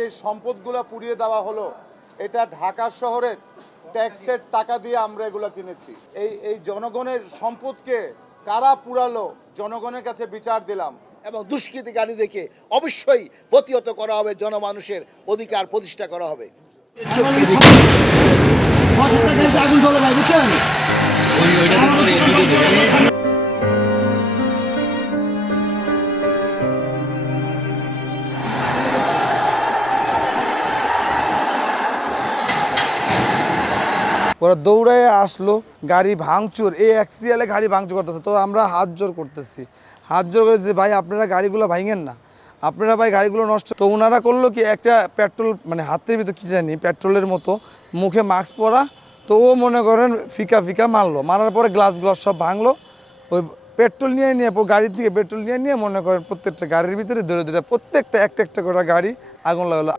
যে সম্পদগুলো পুড়িয়ে দেওয়া হলো, এটা ঢাকা শহরের ট্যাক্সের টাকা দিয়ে আমরা এগুলো কিনেছি। এই জনগণের সম্পদকে কারা পুরালো, জনগণের কাছে বিচার দিলাম। এবং দুষ্কৃতিকারীদেরকে অবশ্যই প্রতিহত করা হবে, জনমানুষের অধিকার প্রতিষ্ঠা করা হবে। ওরা দৌড়ায় আসলো, গাড়ি ভাঙচুর, এই অ্যাক্সিডেন্টে গাড়ি ভাঙচুর করতেছে। তো আমরা হাত জোর করতেছি, হাত জোর করে যে ভাই আপনারা গাড়িগুলো ভাঙেন না, আপনারা ভাই গাড়িগুলো নষ্ট। তো ওনারা করলো কি, একটা পেট্রোল মানে হাতের ভিতর কী জানি পেট্রোলের মতো, মুখে মাস্ক পরা। তো ও মনে করেন ফিকা ফিকা মারলো, মারার পরে গ্লাস সব ভাঙলো। ওই পেট্রোল নিয়ে গাড়ির থেকে পেট্রোল নিয়ে মনে করেন প্রত্যেকটা গাড়ির ভিতরে ধরে ধরে প্রত্যেকটা একটা করে গাড়ি আগুন লাগালো।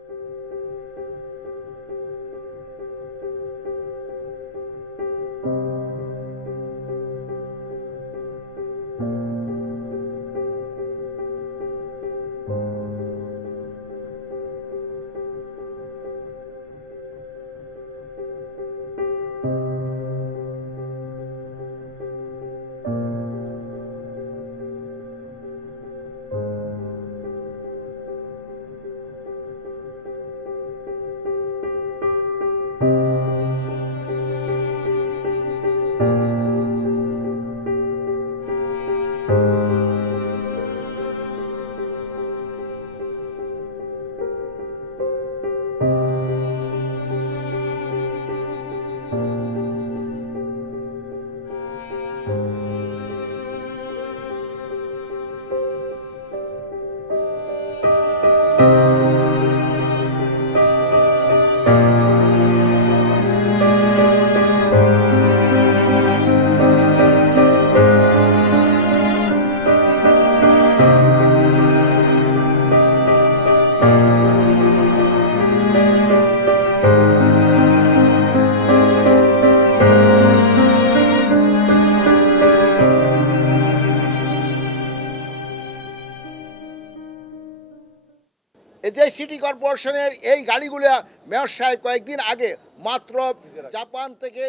এই যে সিটি কর্পোরেশনের এই গাড়িগুলো মেয়র সাহেব কয়েকদিন আগে মাত্র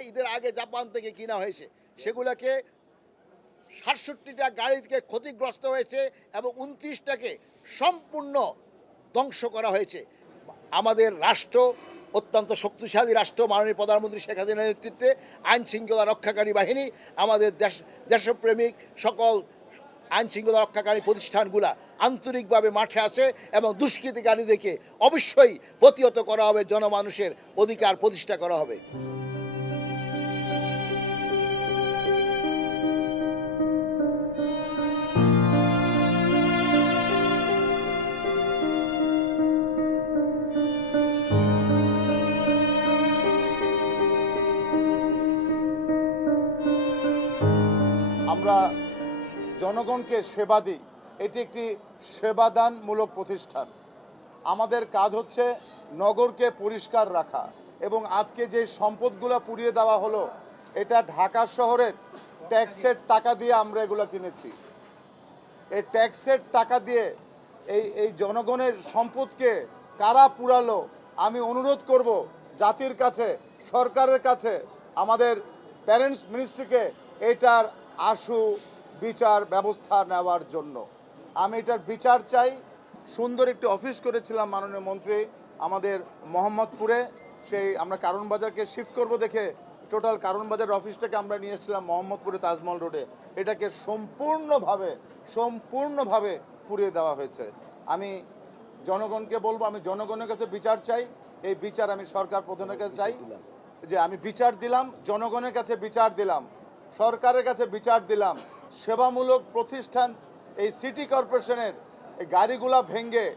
ঈদের আগে জাপান থেকে কিনা হয়েছে। সেগুলোকে ৬৭টা গাড়িকে ক্ষতিগ্রস্ত হয়েছে এবং ২৯টাকে সম্পূর্ণ ধ্বংস করা হয়েছে। আমাদের রাষ্ট্র অত্যন্ত শক্তিশালী রাষ্ট্র, মাননীয় প্রধানমন্ত্রী শেখ হাসিনার নেতৃত্বে আইন শৃঙ্খলা রক্ষাকারী বাহিনী, আমাদের দেশপ্রেমিক সকল আইন শৃঙ্খলা রক্ষাকারী প্রতিষ্ঠানগুলা আন্তরিকভাবে মাঠে আছে এবং দুষ্কৃতিকারীদেরকে অবশ্যই প্রতিহত করা হবে, জনমানুষের অধিকার প্রতিষ্ঠা করা হবে। আমরা জনগণকে সেবা দিই, এটি একটি সেবাদানমূলক প্রতিষ্ঠান। আমাদের কাজ হচ্ছে নগরকে পরিষ্কার রাখা। এবং আজকে যে সম্পদগুলো পুড়িয়ে দেওয়া হলো, এটা ঢাকা শহরের ট্যাক্সের টাকা দিয়ে আমরা এগুলো কিনেছি। এই ট্যাক্সের টাকা দিয়ে এই জনগণের সম্পদকে কারা পুরালো, আমি অনুরোধ করব জাতির কাছে, সরকারের কাছে, আমাদের প্যারেন্টস মিনিস্ট্রিকে এটার আশু বিচার ব্যবস্থা নেওয়ার জন্য। আমি এটার বিচার চাই। সুন্দর একটি অফিস করেছিলাম মাননীয় মন্ত্রী আমাদের মোহাম্মদপুরে, সেই আমরা কারণ বাজারকে শিফট করব দেখে টোটাল কারণ বাজার অফিসটাকে আমরা নিয়ে এসেছিলাম মোহাম্মদপুরে তাজমহল রোডে। এটাকে সম্পূর্ণভাবে পুড়িয়ে দেওয়া হয়েছে। আমি জনগণকে বলবো, আমি জনগণের কাছে বিচার চাই। এই বিচার আমি সরকার প্রধানের কাছে চাই, যে আমি বিচার দিলাম, জনগণের কাছে বিচার দিলাম, সরকারের কাছে বিচার দিলাম। সেবামূলক প্রতিষ্ঠান এই সিটি কর্পোরেশনের এই গাড়িগুলা ভেঙে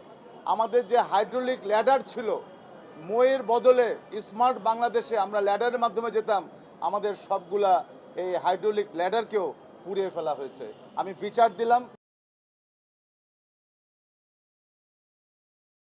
আমাদের যে হাইড্রোলিক ল্যাডার ছিল, মইয়ের বদলে স্মার্ট বাংলাদেশে আমরা ল্যাডারের মাধ্যমে যেতাম, আমাদের সবগুলা এই হাইড্রোলিক ল্যাডারকেও পুড়িয়ে ফেলা হয়েছে। আমি বিচার দিলাম।